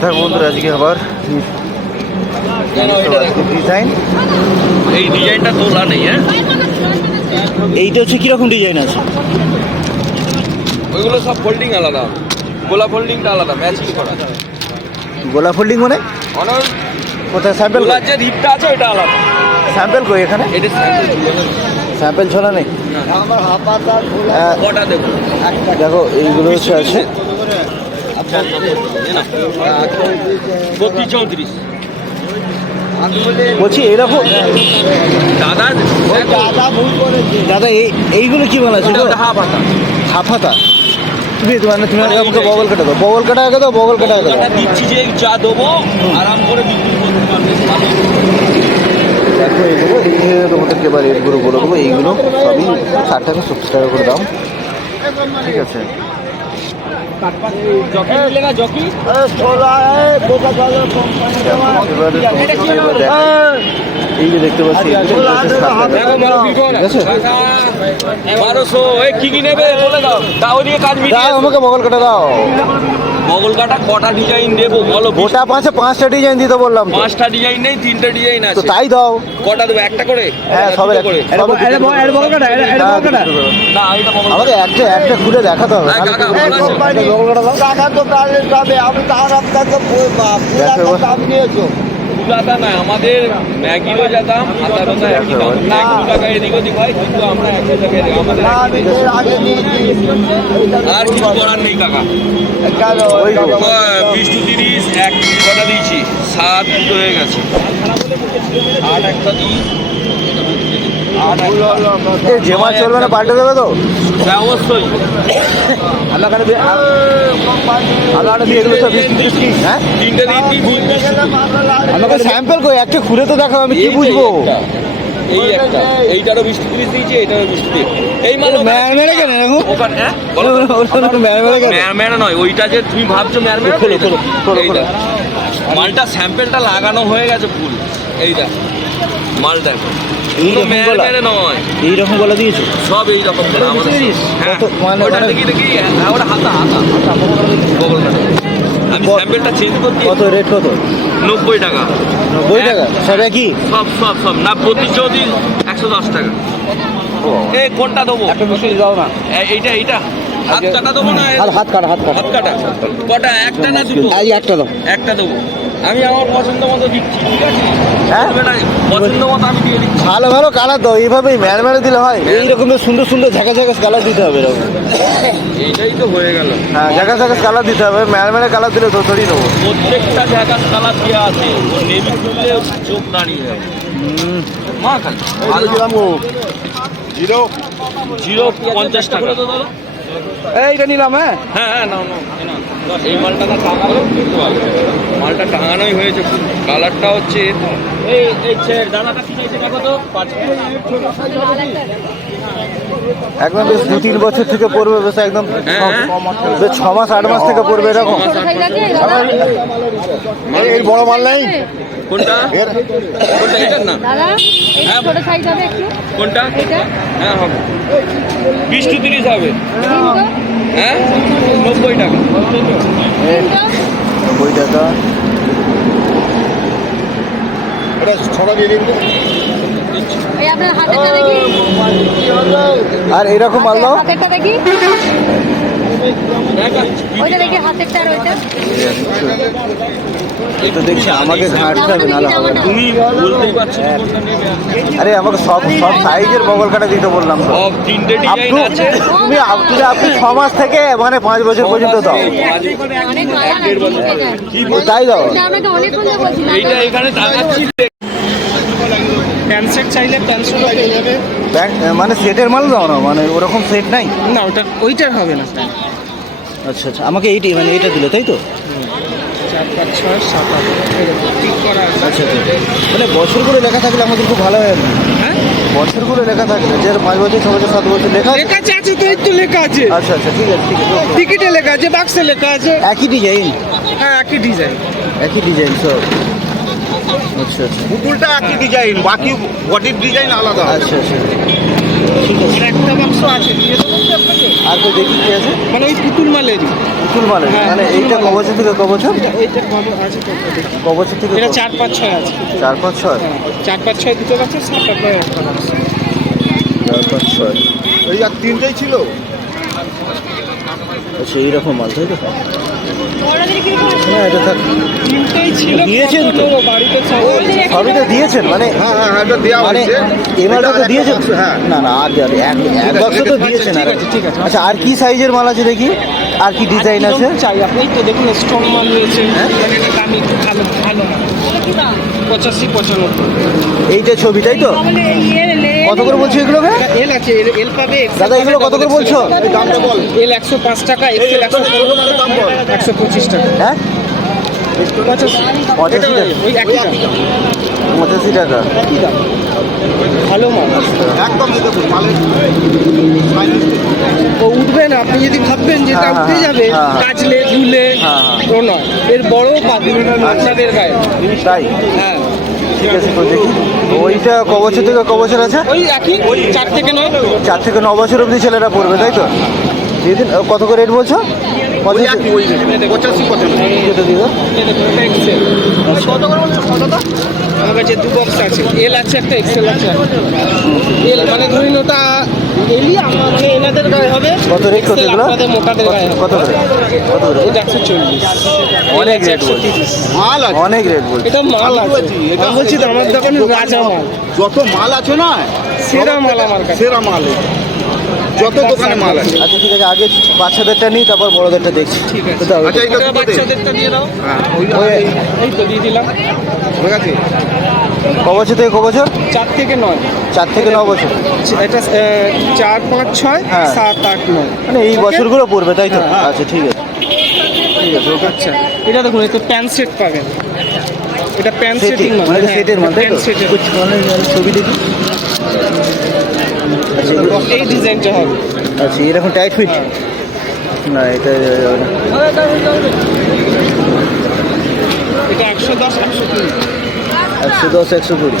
তার বন্ধুরা আজকে আবার ডিজাইন। এই ডিজাইনটা তোলা নেই হ্যাঁ? এইটা হচ্ছে কীরকম ডিজাইন আছে? ওইগুলো সব ফোল্ডিং আলাদা। গোলা ফোল্ডিংটা আলাদা ম্যাচিং করা গোলা ফোল্ডিং মানে? অনেক কোথায় স্যাম্পেল গোলার যে রিপটা আছে ওইটা আলাদা। স্যাম্পেল কই এখানে? এটা স্যাম্পেল ছড়া নেই? হ্যাঁ, দেখো এইগুলো হচ্ছে আছে। বত্রিশ চৌত্রিশ বলছি এরকম দাদা দাদা এই এইগুলো কি আছে গো? হাফ হাতা হাফাতা তুমি মানে তুমি আমাকে বগল কাটা দাও। বগল কাটা আগে দাও বগল কাটা আগে দাও। দিচ্ছি যে যা দেবো আরাম করে দেখো এইগুলো এই তোমাদেরকে এবার এগুলো বলে দেবো এইগুলো সবই ষাট টাকা সত্তর টাকা করে দাম। ঠিক আছে জকি মিলেগা জকি এবারে তোমাদেরকে এবার দেখো। এই যে দেখতে পাচ্ছি ঠিক আছে। বারোশো এই কি কি নেবে? বলে দাও। তাও দিয়ে কাজ দাও মিটিয়ে আমাকে বগল কাটা দাও। বগল কাটা কটা ডিজাইন দেবো বলো গোটা পাঁচে পাঁচটা ডিজাইন দিতে বললাম পাঁচটা ডিজাইন নেই তিনটা ডিজাইন আছে। তাই দাও। কটা দেবো? একটা করে? হ্যাঁ সবে করে। আমাকে একটা একটা খুলে দেখাতে হবে। হ্যাঁ, কাকা, ভালো আছে। দেখো ফুলাতা না আমাদের ম্যাগিরও যা দাম যা একই দাম। এক দু টাকা এদিক ওদিক হয় কিন্তু আমরা একশো টাকা এদিক আমাদের আর কিছু করার নেই কাকা। বিশ টু তিরিশ এক কটা দিয়েছি। সাত দুটো হয়ে গেছে। আট একটা দিই। যে মাছ চলবে না পাল্টে দেবে তো? হ্যাঁ, অবশ্যই। আল্লাহ দিয়ে আল্লাহ কাছে দিয়ে এগুলো সব বিশ কি হ্যাঁ? তিনটে আমাকে স্যাম্পল কই একটা খুলে তো দেখো আমি কি বুঝব? এই একটা। এইটারও বৃষ্টি তিরিশ দিয়েছি বৃষ্টি এই মাল ওখানে- কেন? ওখানে হ্যাঁ। কেন? নয় ওইটা যে তুমি ভাবছ খোলো, খোলো, মালটা স্যাম্পেলটা লাগানো হয়ে গেছে ফুল এইটা। মাল দেখো কোনো রকম গলা? নয়। এইরকম বলে দিয়েছ? সব এই রকম করে আমাদের হ্যাঁ মানে- ওটা মানে- দেখি দেখি। হ্যাঁ, ওটা হাতা হাতা। বগল কাটা। আমি স্যাম্পেলটা চেঞ্জ করতে কত রেট কত? নব্বই টাকা। নব্বই টাকা? সব একই? সব সব সব। না প্রতি একশো দশ টাকা। এই কোনটা দেবো? একটা মিশিয়ে দাও না। এইটা এইটা। হাত কাটা দেবো না? হাত কাটা হাত কাটা। হাত কাটা। কটা? একটা না দুটো? একটা দাও। একটা দেবো। আমি আমার পছন্দ মতো দিচ্ছি ঠিক আছে? হ্যাঁ? পছন্দ মতো আমি দিয়ে দিচ্ছি। ভালো ভালো কালার দাও এইভাবেই ম্যার মেরে দিলে হয়। এই রকমের সুন্দর সুন্দর ঝাঁকা ঝাঁকা কালার দিতে হবে এরকম। এইটাই তো হয়ে গেল। হ্যাঁ ঝাঁকা ঝাঁকা কালার দিতে হবে ম্যার মেরে কালার দিলে তো নেব। প্রত্যেকটা জায়গার কালার দেওয়া আছে নেভি খুললে চোখ দাঁড়িয়ে যাবে। মা খালি ভালো জিরো? জিরো পঞ্চাশ টাকা। এইটা নিলাম হ্যাঁ? হ্যাঁ হ্যাঁ নাও নাও। এই মালটা না টাঙানো কিন্তু মালটা টাঙানোই হয়েছে। কালারটা হচ্ছে এই হয়েছে দেখো তো একদম বেশ দু তিন বছর থেকে পড়বে বেশ একদম ছ- হ্যাঁ। বেশ ছ মাস আট মাস থেকে পড়বে এরকম। এই বড় মাল নেই? কোনটা? কোনটা এটার না? হ্যাঁ। ছোট সাইজ হবে একটু। কোনটা? এটা? হ্যাঁ হবে। বিশ টু তিরিশ হবে। হ্যাঁ? নব্বই টাকা নব্বই টাকা এই ছড়া দিয়ে দেখি আর এরকম মাল হাতেরটা দেখি। ওইটা দেখি হাতেরটা আর ওইটা তো দেখছি আমাকে ঘাঁটতে হবে নাহলে হবে তুমি বলতেই পারছ না। কোনটা নেবে আমি। আরে আমাকে সব সব সাইজের বগল কাটা দিতে বললাম তো। তিনটে ডিজাইন আপনি আছে। তুমি আপ- তুমি আপনি ছ মাস থেকে মানে পাঁচ বছর পর্যন্ত দাও। তাই দাও। এইটা এখানে টাঙাচ্ছি প্যান্ট সেট চাইলে প্যান্ট সেটও পেয়ে যাবে। প্যান্ট মানে সেটের মাল দাও না? মানে ওরকম সেট নাই? না ওটা ওইটার হবে না আচ্ছা আচ্ছা আমাকে এইটাই মানে এইটা দিলে তাই তো? চার পাঁচ ছয় সাত আট ঠিক করা আছে আচ্ছা আচ্ছা। মানে বছরগুলো লেখা থাকলে আমাদের খুব ভালো হয় হ্যাঁ? বছরগুলো লেখা থাকলে যে পাঁচ বছর ছ বছর সাত বছর লেখা আছে? লেখা আছে আছে তো এই তো লেখা আছে। আচ্ছা আচ্ছা ঠিক আছে ঠিক আছে টিকিটে লেখা আছে বাক্সে লেখা আছে। একই ডিজাইন হ্যাঁ একই ডিজাইন একই ডিজাইন সব আচ্ছা আচ্ছা। পুতুলটা একই ডিজাইন বাকি বডির ডিজাইন আলাদা। আচ্ছা আচ্ছা। ঠিক আছে আর একটা বাক্স আছে দিয়ে দেবো আপনাকে? আর তো দেখি কি আছে। মানে ওই পুতুল মালেরই। পুতুল মানে হ্যাঁ, মানে এইটা মালের। কবছর থেকে কবছর? এইটা আছে দেখি। থেকে এটা চার পাঁচ ছয় আছে। চার পাঁচ ছয়? হ্যাঁ, চার পাঁচ ছয় দুটো বাচ্চা সাত আট নয় একটা চার পাঁচ ছয়। এই আর তিনটেই ছিল? আচ্ছা এইরকম মাল তাই তো? হ্যাঁ এটা থাক। দিয়েছেন তো? সবই তো দিয়েছেন? মানে হ্যাঁ হ্যাঁ হ্যাঁ, এটা দেওয়া মানে তো দিয়েছেন? হ্যাঁ। না না আর দেওয়া এক এক বাক্স তো দিয়েছেন আর ঠিক আছে, ঠিক আছে। আচ্ছা আর কি সাইজের মাল আছে দেখি? আর কি ডিজাইন আছে? কিরম চাই আপনি তো দেখুন স্ট্রং মাল রয়েছে। মানে দামি ভালো ভালো পঁচাশি পঁচানব্বই। এইটা ছবি তাই তো? কত করে বলছো এগুলোকে? এটা এল আছে এল পাবে দাদা এগুলো কত করে বলছো। দামটা বল। এল একশো পাঁচ টাকা এক্সেল একশো পনেরো টাকা একশো পঁচিশ টাকা। হ্যাঁ? পঁচাশি টাকা। দাম। দাম। ভালো মাল। একদম ও উঠবে না আপনি যদি ভাববেন যে এটা হ্যাঁ, উঠে হ্যাঁ, যাবে হ্যাঁ। কাচলে হ্যাঁ, ও নয় এর বড় পাবে আপনাদের গায়ে। তাই? হ্যাঁ। ঠিক আছে তো দেখি। ওইটা ক বছর থেকে ক বছর আছে? ওই একই চার থেকে নয়। চার থেকে ন বছর অবধি ছেলেরা পড়বে তাই তো? দিদিন কত করে রেট বলছো? পঁচাশি? পঁচাশি কত করে বলছো? কাছে দু বক্স আছে এল আছে একটা এক্সেল আছে। এল মানে ধরুন ওটা এলই মানে এনাদের গায়ে হবে কত রেট কত এগুলো? আপনাদের মোটাদের গায়ে কত করে কত করে এটা একশো চল্লিশ। অনেক রেট মাল আছে। অনেক রেট বল এটা মাল আছে। এটা- আমি বলছি তো আমার দোকানে রাজা মাল। যত মাল আছে না সেরা মাল আমার কাছে। সেরা মাল। এটা। যত দোকানে মাল আছে। আচ্ছা ঠিক আছে আগে বাচ্চাদেরটা নিই তারপর বড়দেরটা দেখছি। ঠিক আছে। আচ্ছা দে। বাচ্চাদেরটা দিয়ে দাও। হ্যাঁ এই তো দিয়ে দিলাম। হয়ে গেছে ক বছর থেকে ক বছর চার থেকে নয়। চার থেকে ন বছর। এটা চার পাঁচ ছয় হ্যাঁ। সাত আট নয়। মানে এই বছরগুলো পড়বে তাই তো? হ্যাঁ। আচ্ছা ঠিক আছে। ঠিক আছে আচ্ছা। এটা দেখুন এতে প্যান্ট সেট পাবেন। এটা প্যান্ট সেটিং মানে সেটের তো প্যান্ট সেটের মানে ছবি দেখি। এই ডিজাইনটা হবে। আচ্ছা এরকম টাইট ফিট না এটা। এটা একশো দশ একশো কুড়ি। একশো দশ একশো কুড়ি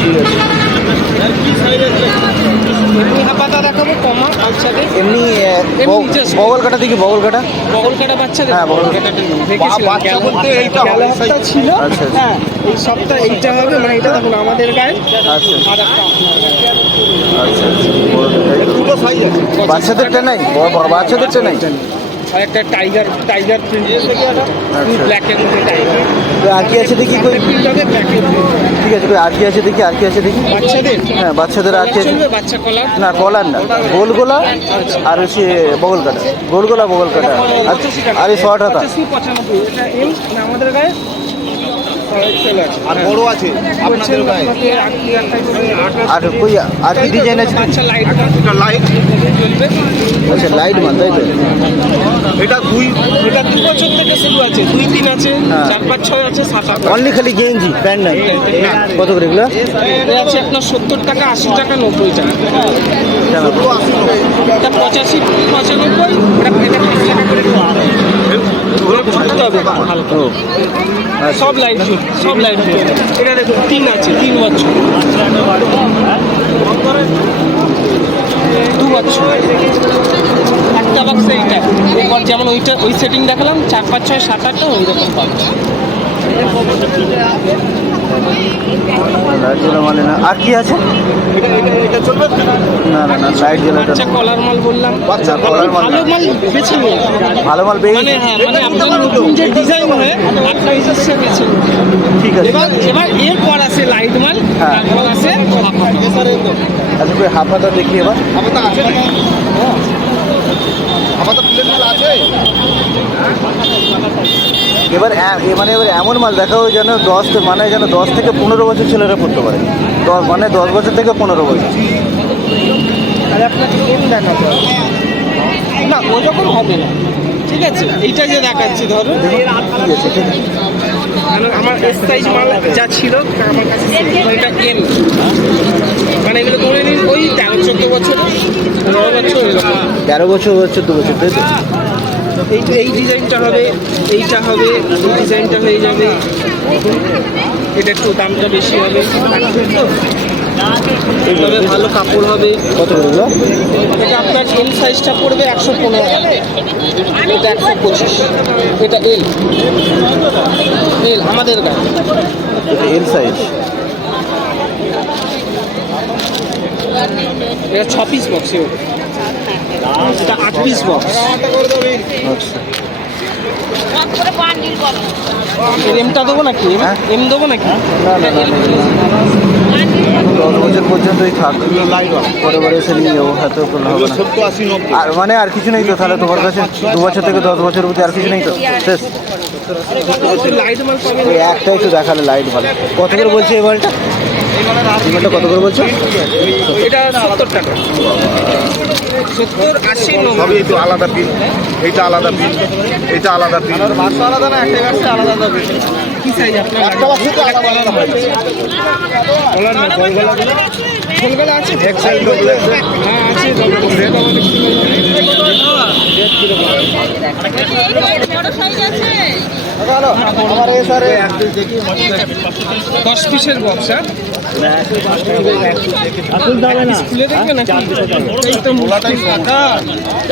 ঠিক আছে এমনি হাপাতা দেখাবো কমা বাচ্চাদের এমনি আহ, এমনি বগ- just- বগল কাটা দেখি বগলকাটা? বগলকাটা বাচ্চাদের হ্যাঁ, বগলকাটা। বাচ্চা বলতে এইটা হবে, ছিল? আচ্ছা, আচ্ছা। হ্যাঁ এই সপ্তাহ এইটা হবে মানে এটা দেখুন আমাদের গায়ে। আচ্ছা আচ্ছা। আচ্ছা বাচ্চাদেরটা নাই? বড়- বড় বাচ্চাদেরটা নাই। আর একটা টাইগার টাইগার প্রিন্ট আচ্ছা। ব্ল্যাকের মধ্যে টাইগার আর কি আছে দেখি ঠিক আছে আর কি আছে দেখি আর কি আছে দেখি? বাচ্চাদের? হ্যাঁ বাচ্চাদের আর কি আছে? বাচ্চা কলা না কলার না গোল গোলা আর হচ্ছে বগল কাটা। গোল গোলা বগল কাটা। আর- এই শর্ট হাতা। পঁচানব্বই এটা এম আমাদের গায়ে? আর বড় আছে আপনাদের গায়ে? আর কই আর কি ডিজাইন আছে? দেখি? লাইট এটা লাইট আচ্ছা লাইট মাল তাই তো? এটা দুই এটা দু বছর থেকে শুরু আছে দুই তিন আছে হ্যাঁ। চার পাঁচ ছয় আছে সাত আট অনলি খালি গেঞ্জি প্যান্ট নাই কত করে এগুলো? এটা আছে আপনার সত্তর টাকা আশি টাকা নব্বই টাকা। কেন? এটা পঁচাশি পঁচানব্বই এটা এটা পাঁচ টাকা করে করতে হবে হালকা ও আচ্ছা সব লাইট জুল সব লাইট জুল এটা দেখুন তিন আছে তিন বছর। দু বছর। একটা বাক্সে এইটা। এরপর যেমন ওইটা ওই সেটিং দেখালাম চার পাঁচ ছয় সাত আটটা ওই রকম পাবে। লাইট জ্বালা মানে না। আর কি আছে? এটা এটা এটা না না না লাইট জ্বালাটা বাচ্চা কলার মাল বললাম। বাচ্চা না, কলার মাল ভালো মাল বেছে ভালো মাল পেয়ে মানে হ্যাঁ মানে আপনার নতুন যে ডিজাইন হয় আপনার বেছে। ঠিক আছে। এবার এবার এরপর আসে লাইট মাল হ্যাঁ। তারপর মাল। আচ্ছা কই হাফ হাতা দেখি এবার। তো আছে তো প্লেন মাল আছে? এবার মানে এবার এমন মাল দেখাও যেন দশ মানে যেন দশ থেকে পনেরো বছর ছেলেরা পড়তে পারে। দশ মানে দশ বছর থেকে পনেরো বছর। না ও যখন হবে না। ঠিক আছে এইটা যে দেখাচ্ছি ধরো কারণ আমার এস সাইজ মাল যা ছিল আমার কাছে এটা এম মানে এগুলো ধরে নিন ওই তেরো চোদ্দ বছর পনেরো বছর তেরো বছর চোদ্দ বছর তাই তো? এই এই ডিজাইনটা হবে এইটা হবে এই ডিজাইনটা হয়ে যাবে। এটা একটু দামটা বেশি হবে। তবে ভালো কাপড় হবে। কত এগুলো? এটা আপনার এম সাইজটা পড়বে একশো পনেরো এটা একশো পঁচিশ। এটা এল এল আমাদের গায়ে। এল সাইজ এটা ছ পিস বক্স এটা আট পিস বক্স আচ্ছা। এমটা দেবো নাকি? এম হ্যাঁ? দেবো নাকি। দশ বছর পর্যন্তই থাক। পরে পরে এসে নিয়ে যাব হবে না। আর মানে আর কিছু নেই তো তাহলে তোমার কাছে দু বছর থেকে দশ বছর অবধি আর কিছু নেই তো? শেষ। লাইট মাল ওই একটা একটু দেখালে লাইট ভালো। কত করে বলছে এই বলটা কত করে বলছো? এটা সত্তর টাকা। সত্তর আশি সবই একটু আলাদা পিন এইটা আলাদা পিন এটা আলাদা পিন আলাদা না একটা গাছটা আলাদা আলাদা কি চাই আপনার একটা বাচ্চা তো আলাদা আলাদা হয় ফুলগুলো আছে। এক্সেল হ্যাঁ আছে দশ পিসের বক্স হ্যাঁ? দেখবে না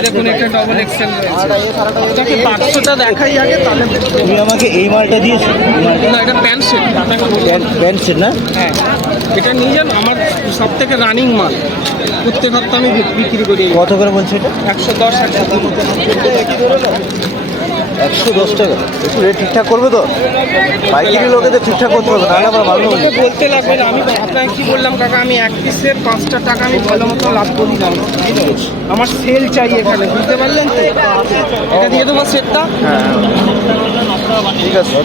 দেখুন একটা ডবল এক্সেল রয়েছে। বাক্সটা দেখাই আগে তাহলে তুমি আমাকে এই মালটা দিয়েছ? না এটা প্যান্ট সেট আপনাকে প্যান্ট সেট না? হ্যাঁ। এটা নিয়ে যান আমার সব থেকে রানিং মাল। প্রত্যেক হপ্তাহ আমি বিক্রি করি। কত করে বলছে এটা? একশো দশ একশো একশো দশ টাকা। একটু রেট ঠিকঠাক করবে তো? পাইকারি লোকেদের ঠিকঠাক করতে হবে নাহলে আবার ভালো হবে। বলতে লাগবে না আমি আপনাকে কি বললাম কাকা আমি এক পিসের পাঁচটা টাকা আমি ভালো মতো লাভ করি না। আমার সেল চাই এখানে বুঝতে পারলেন তো? এটা দিয়ে দেবো সেটটা? হ্যাঁ। ঠিক আছে।